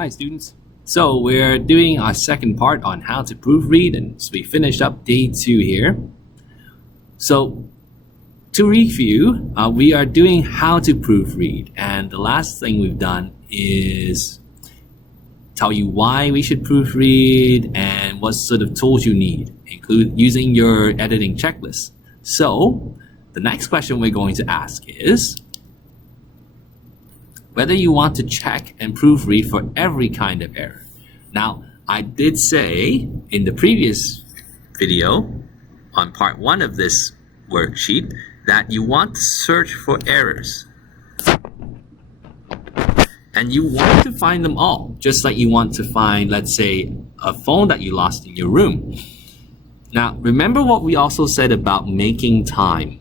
Hi students. So we're doing our second part on how to proofread, and so we finished up day 2 here. So to review, we are doing how to proofread, and the last thing we've done is tell you why we should proofread and what sort of tools you need, include using your editing checklist. So the next question we're going to ask is whether you want to check and proofread for every kind of error. Now, I did say in the previous video on part 1 of this worksheet that you want to search for errors. And you want to find them all, just like you want to find, let's say, a phone that you lost in your room. Now, remember what we also said about making time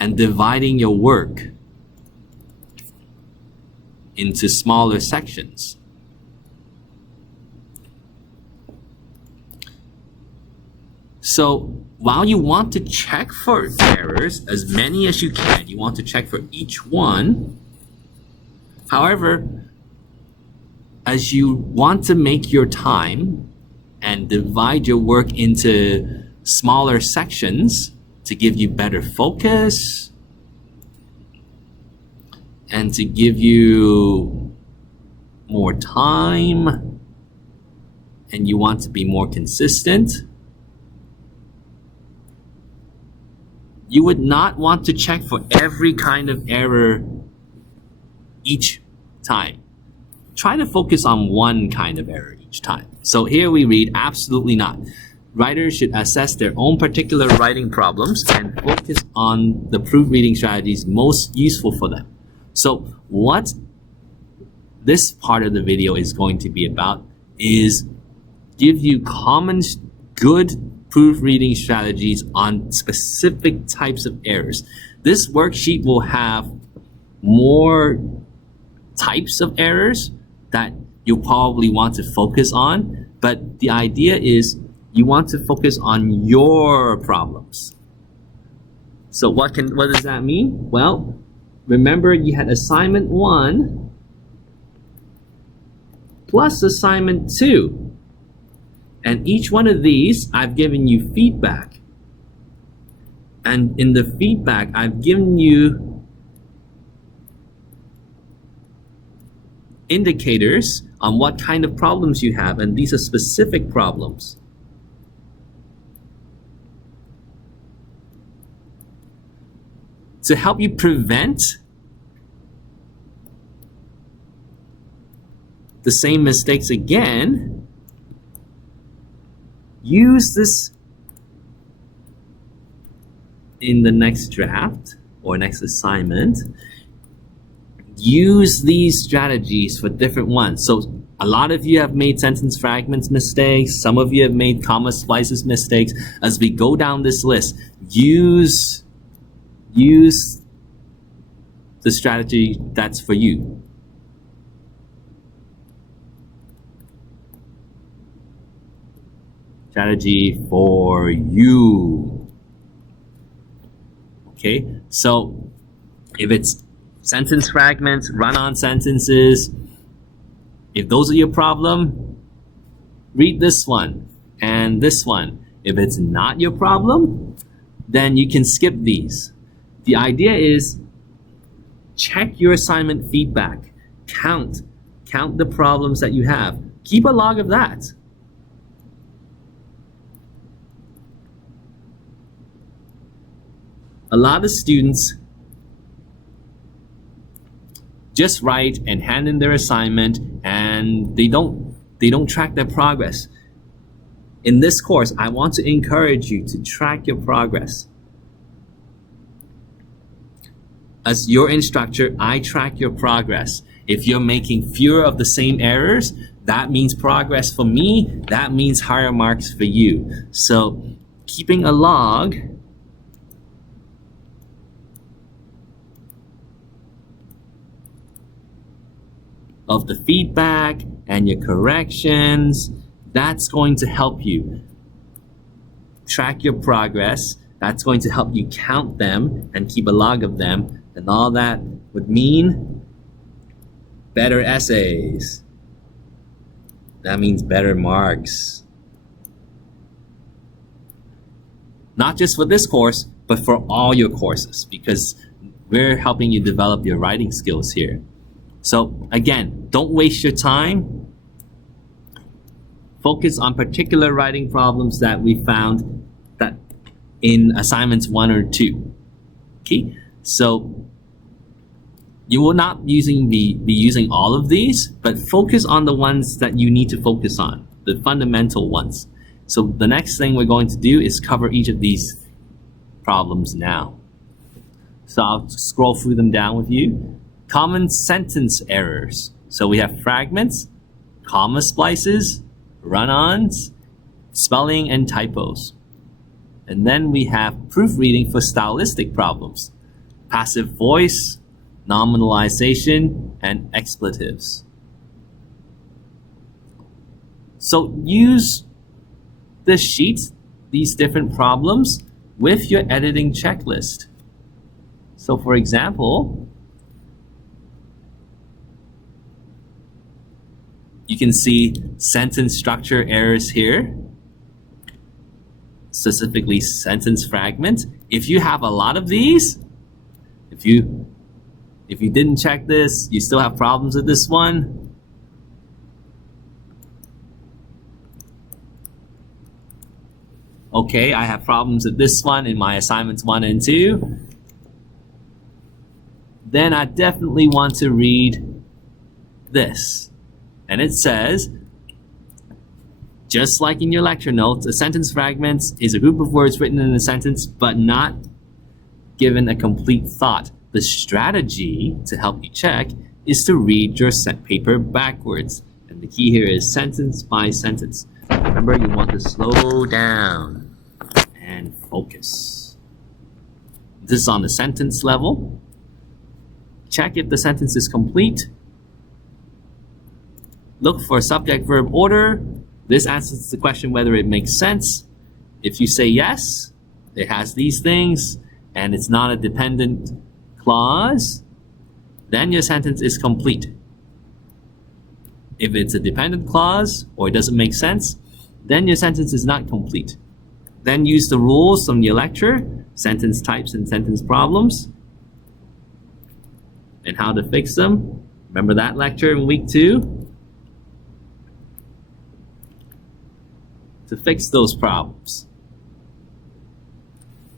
and dividing your work into smaller sections. So while you want to check for errors, as many as you can, you want to check for each one. However, as you want to make your time and divide your work into smaller sections to give you better focus, and to give you more time, and you want to be more consistent, you would not want to check for every kind of error each time. Try to focus on one kind of error each time. So here we read, absolutely not. Writers should assess their own particular writing problems and focus on the proofreading strategies most useful for them. So what this part of the video is going to be about is give you common good proofreading strategies on specific types of errors. This worksheet will have more types of errors that you'll probably want to focus on, but the idea is you want to focus on your problems. So what does that mean? Well, remember you had assignment 1 plus assignment 2. And each one of these, I've given you feedback. And in the feedback, I've given you indicators on what kind of problems you have, and these are specific problems. To help you prevent the same mistakes again, use this in the next draft or next assignment. Use these strategies for different ones. So a lot of you have made sentence fragments mistakes. Some of you have made comma splices mistakes. As we go down this list, use the strategy that's for you. Strategy for you. Okay, so if it's sentence fragments, run-on sentences, if those are your problem, read this one and this one. If it's not your problem, then you can skip these. The idea is check your assignment feedback. Count the problems that you have. Keep a log of that. A lot of students just write and hand in their assignment, and they don't track their progress. In this course, I want to encourage you to track your progress. As your instructor, I track your progress. If you're making fewer of the same errors, that means progress for me. That means higher marks for you. So keeping a log of the feedback and your corrections, that's going to help you track your progress. That's going to help you count them and keep a log of them. And all that would mean better essays. That means better marks. Not just for this course, but for all your courses, because we're helping you develop your writing skills here. So again, don't waste your time. Focus on particular writing problems that we found that in assignments 1 or 2. Okay, so you will not be using all of these, but focus on the ones that you need to focus on, the fundamental ones. So the next thing we're going to do is cover each of these problems now. So I'll scroll through them down with you. Common sentence errors. So we have fragments, comma splices, run-ons, spelling, and typos. And then we have proofreading for stylistic problems, passive voice, nominalization, and expletives. So use this sheet, these different problems, with your editing checklist. So for example, you can see sentence structure errors here, specifically sentence fragment. If you have a lot of these, if you didn't check this, you still have problems with this one, okay, I have problems with this one in my assignments 1 and 2, then I definitely want to read this. And it says, just like in your lecture notes, a sentence fragment is a group of words written in a sentence but not given a complete thought. The strategy to help you check is to read your paper backwards. And the key here is sentence by sentence. Remember, you want to slow down and focus. This is on the sentence level. Check if the sentence is complete. Look for subject-verb order. This answers the question whether it makes sense. If you say yes, it has these things, and it's not a dependent clause, then your sentence is complete. If it's a dependent clause or it doesn't make sense, then your sentence is not complete. Then use the rules from your lecture, sentence types and sentence problems, and how to fix them. Remember that lecture in week 2? To fix those problems.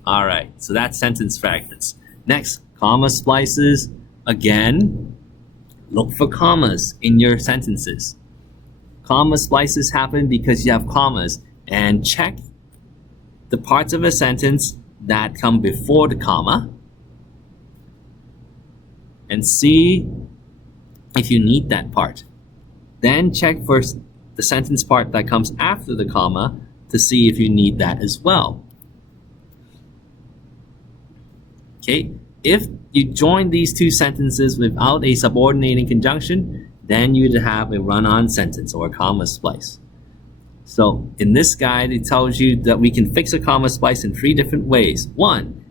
All right, so that's sentence fragments. Next, comma splices. Again, look for commas in your sentences. Comma splices happen because you have commas, and check the parts of a sentence that come before the comma and see if you need that part. Then check for the sentence part that comes after the comma to see if you need that as well. Okay, if you join these two sentences without a subordinating conjunction, then you'd have a run-on sentence or a comma splice. So in this guide, it tells you that we can fix a comma splice in 3 different ways. 1,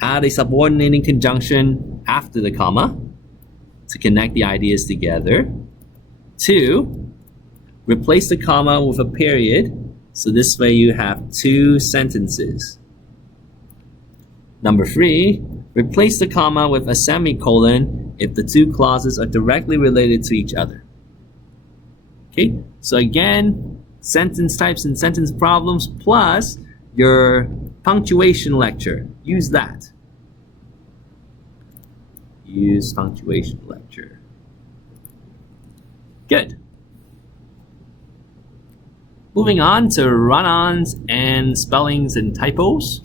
add a subordinating conjunction after the comma to connect the ideas together. 2, replace the comma with a period, so this way you have 2 sentences. Number 3, replace the comma with a semicolon if the 2 clauses are directly related to each other. Okay, so again, sentence types and sentence problems plus your punctuation lecture. Use that. Use punctuation lecture. Good. Moving on to run-ons and spellings and typos.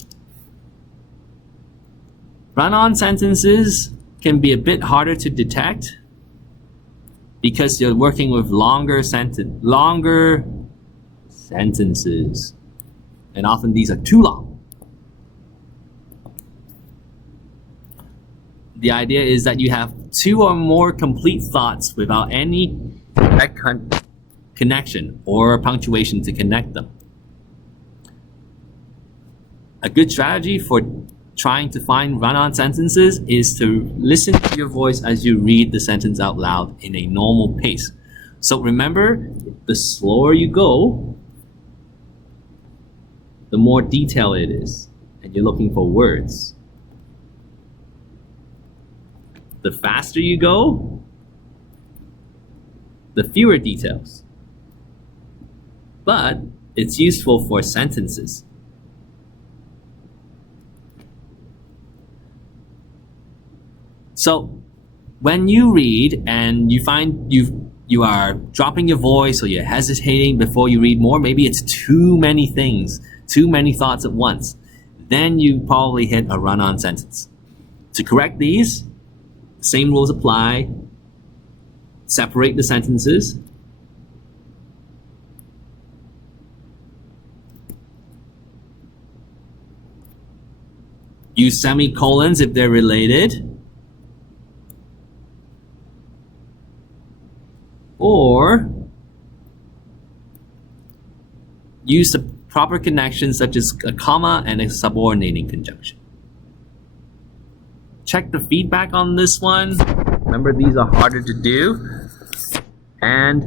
Run-on sentences can be a bit harder to detect because you're working with longer sentences, and often these are too long. The idea is that you have 2 or more complete thoughts without any direct connection or punctuation to connect them. A good strategy for trying to find run-on sentences is to listen to your voice as you read the sentence out loud in a normal pace. So remember, the slower you go, the more detailed it is, and you're looking for words. The faster you go, the fewer details. But it's useful for sentences. So when you read and you find you are dropping your voice or you're hesitating before you read more, maybe it's too many things, too many thoughts at once, then you probably hit a run-on sentence. To correct these, same rules apply. Separate the sentences. Use semicolons if they're related. Or use the proper connections such as a comma and a subordinating conjunction. Check the feedback on this one. Remember, these are harder to do. And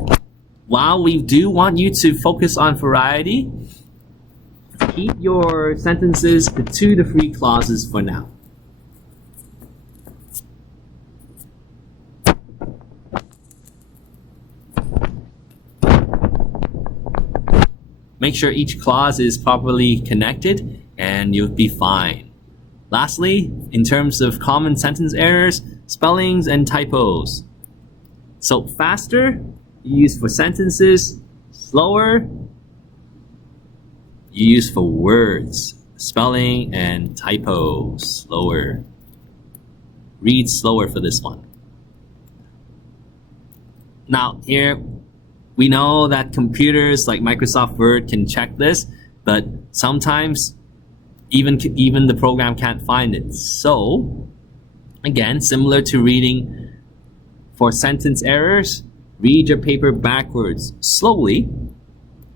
while we do want you to focus on variety, keep your sentences to 2 to 3 clauses for now. Make sure each clause is properly connected and you'll be fine. Lastly, in terms of common sentence errors, spellings and typos. So faster, you use for sentences. Slower, you use for words. Spelling and typos. Slower. Read slower for this one. Now here, we know that computers like Microsoft Word can check this, but sometimes even the program can't find it. So again, similar to reading for sentence errors, read your paper backwards, slowly,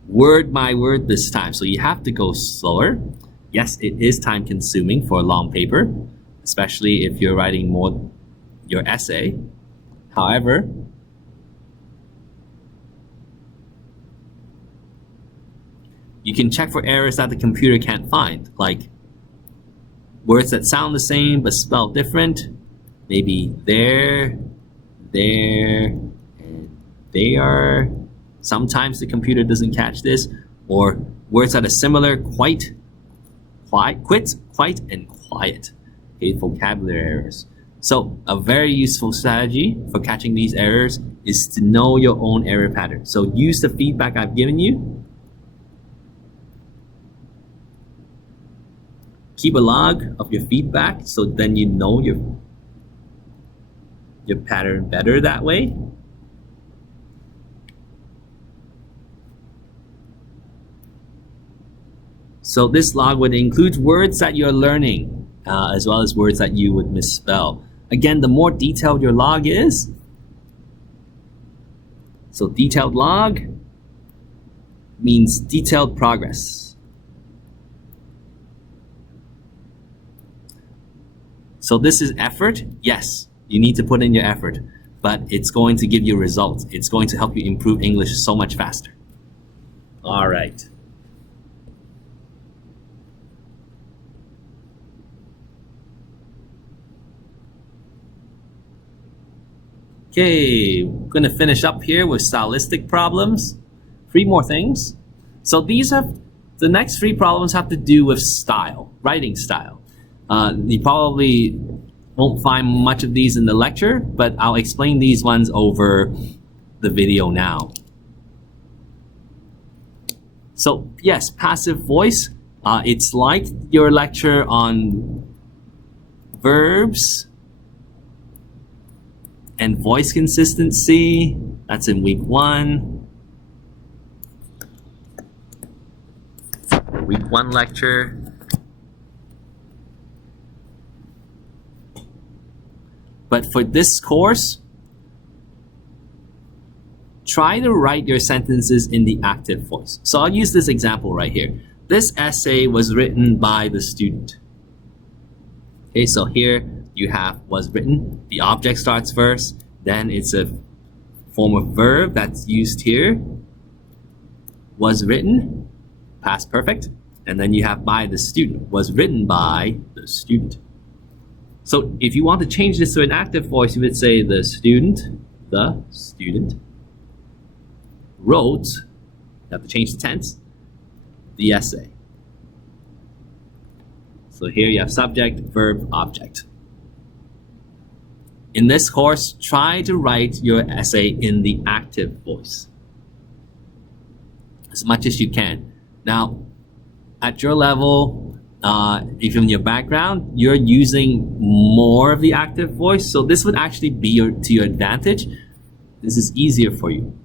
word by word this time. So you have to go slower. Yes, it is time consuming for a long paper, especially if you're writing more your essay. However, you can check for errors that the computer can't find, like words that sound the same but spell different. Maybe there, and there. Sometimes the computer doesn't catch this. Or words that are similar, quite, and quiet. Okay, vocabulary errors. So a very useful strategy for catching these errors is to know your own error pattern. So use the feedback I've given you. Keep a log of your feedback so then you know your pattern better that way. So this log would include words that you're learning, as well as words that you would misspell. Again, the more detailed your log is, so detailed log means detailed progress. So this is effort. Yes, you need to put in your effort, but it's going to give you results. It's going to help you improve English so much faster. All right. Okay, we're going to finish up here with stylistic problems. 3 more things. So the next 3 problems have to do with style, writing style. You probably won't find much of these in the lecture, but I'll explain these ones over the video now. So yes, passive voice. It's like your lecture on verbs and voice consistency. That's in week 1. Week 1 lecture. But for this course, try to write your sentences in the active voice. So I'll use this example right here. This essay was written by the student. Okay, so here you have was written. The object starts first, then it's a form of verb that's used here. Was written, past perfect, and then you have by the student. Was written by the student. So if you want to change this to an active voice, you would say the student wrote, you have to change the tense, the essay. So here you have subject, verb, object. In this course, try to write your essay in the active voice as much as you can. Now, at your level, even your background, you're using more of the active voice, so this would actually be to your advantage. This is easier for you.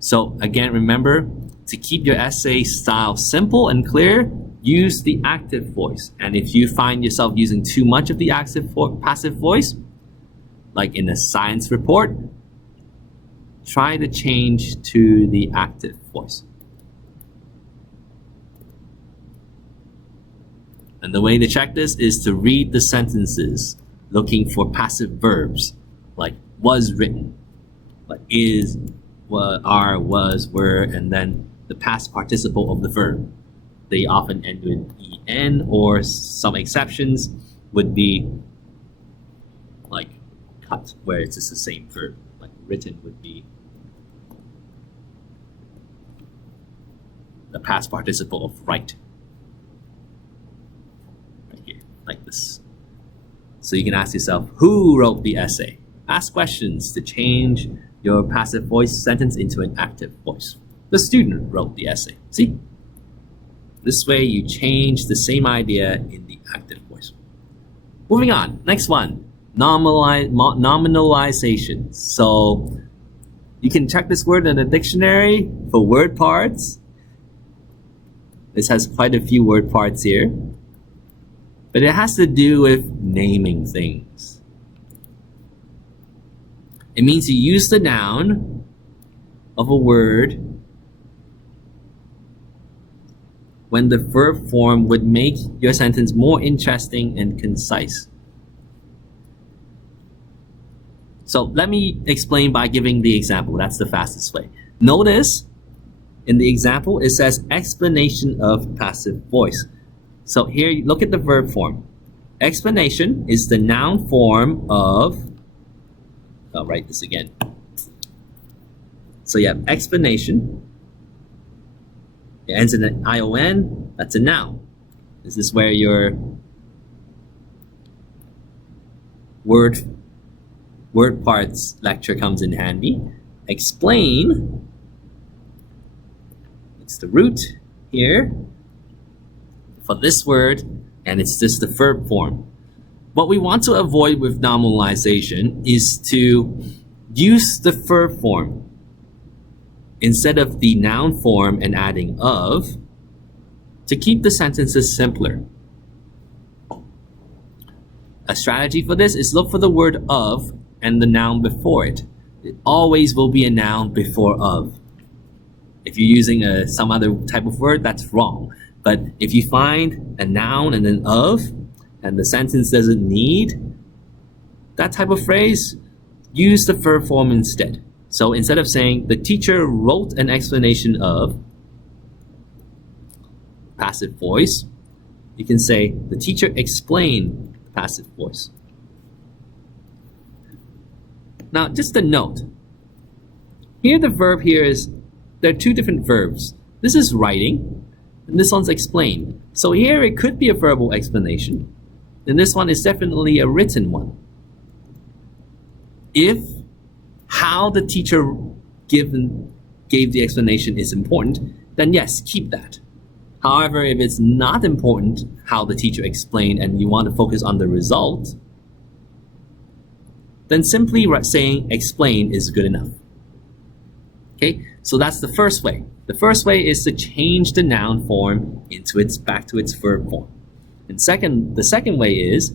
So again, remember to keep your essay style simple and clear, use the active voice. And if you find yourself using too much of the passive voice, like in a science report, try to change to the active voice. And the way to check this is to read the sentences looking for passive verbs, like was written, like is, are, was, were, and then the past participle of the verb. They often end with en, or some exceptions would be like cut, where it's just the same verb. Like written would be the past participle of write. Right here, like this. So you can ask yourself, who wrote the essay? Ask questions to change your passive voice sentence into an active voice. The student wrote the essay. See? This way you change the same idea in the active voice. Moving on, next one, nominalization. So you can check this word in the dictionary for word parts. This has quite a few word parts here, but it has to do with naming things. It means you use the noun of a word when the verb form would make your sentence more interesting and concise. So let me explain by giving the example. That's the fastest way. Notice in the example, it says explanation of passive voice. So here, look at the verb form. Explanation is the noun form of, I'll write this again. So you have explanation. It ends in an ION, that's a noun. This is where your word parts lecture comes in handy. Explain, it's the root here for this word, and it's just the verb form. What we want to avoid with nominalization is to use the verb form instead of the noun form and adding of, to keep the sentences simpler. A strategy for this is look for the word of and the noun before it. It always will be a noun before of. If you're using some other type of word, that's wrong. But if you find a noun and an of, and the sentence doesn't need that type of phrase, use the verb form instead. So instead of saying the teacher wrote an explanation of passive voice, you can say the teacher explained passive voice. Now, just a note. Here the verb here is, there are two different verbs. This is writing, and this one's explained. So here it could be a verbal explanation, and this one is definitely a written one. If how the teacher gave the explanation is important, then yes, keep that. However, if it's not important how the teacher explained and you want to focus on the result, then simply saying explain is good enough. Okay, so that's the first way. The first way is to change the noun form into back to its verb form. And the second way is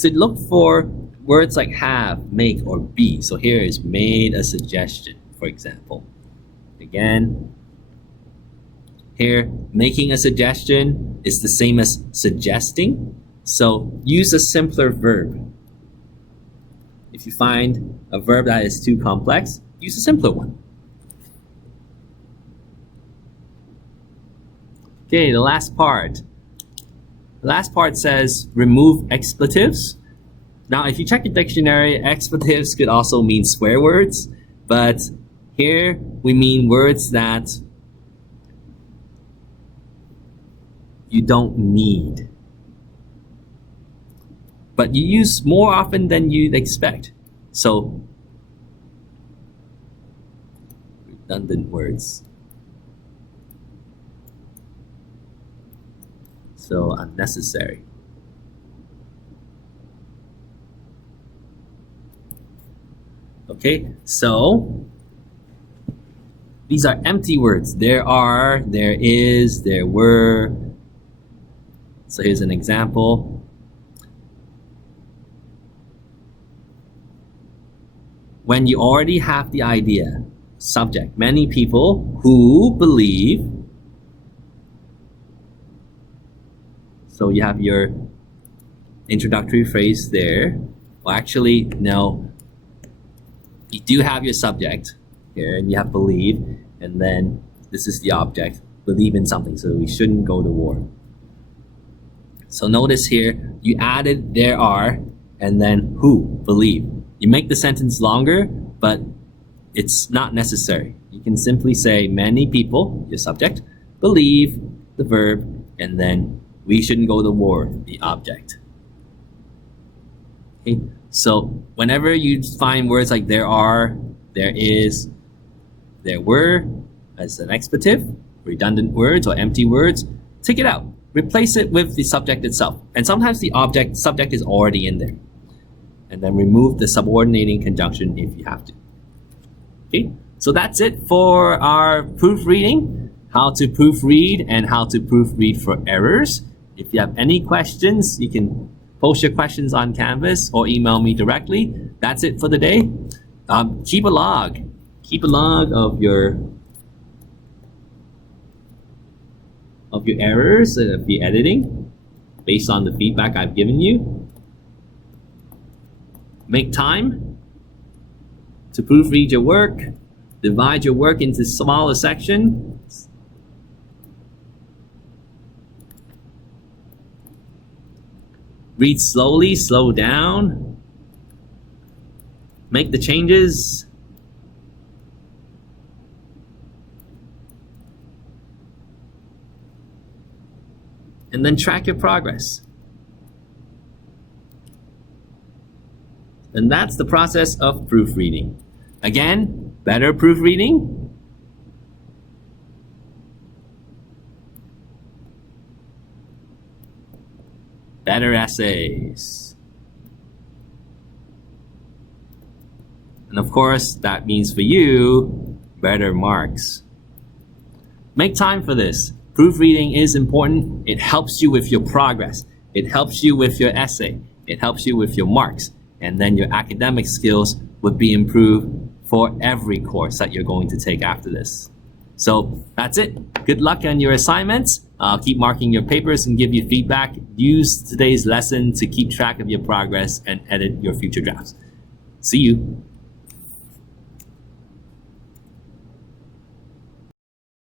to look for words like have, make, or be. So here is made a suggestion, for example. Again, Here, making a suggestion is the same as suggesting. So use a simpler verb. If you find a verb that is too complex, use a simpler one. Okay, the last part. The last part says remove expletives. Now, if you check your dictionary, expletives could also mean swear words, but here we mean words that you don't need, but you use more often than you'd expect. So, redundant words. So unnecessary. Okay, so these are empty words. There are, there is, there were. So here's an example. When you already have the idea, subject, many people who believe. So you have your introductory phrase there. Well, actually, no. You do have your subject here, and you have believe, and then this is the object, believe in something, so we shouldn't go to war. So notice here, you added there are, and then who, believe. You make the sentence longer, but it's not necessary. You can simply say many people, your subject, believe, the verb, and then we shouldn't go to war, the object. Okay? So whenever you find words like there are, there is, there were as an expletive, redundant words or empty words, take it out. Replace it with the subject itself. And sometimes the subject is already in there. And then remove the subordinating conjunction if you have to. Okay, so that's it for our proofreading, how to proofread and how to proofread for errors. If you have any questions, you can post your questions on Canvas or email me directly. That's it for the day. Keep a log. Keep a log of your errors of the editing based on the feedback I've given you. Make time to proofread your work. Divide your work into smaller sections. Read slowly, slow down. Make the changes. And then track your progress. And that's the process of proofreading. Again, better proofreading. Better essays. And of course, that means for you, better marks. Make time for this. Proofreading is important. It helps you with your progress. It helps you with your essay. It helps you with your marks. And then your academic skills would be improved for every course that you're going to take after this. So that's it. Good luck on your assignments. I'll keep marking your papers and give you feedback. Use today's lesson to keep track of your progress and edit your future drafts. See you.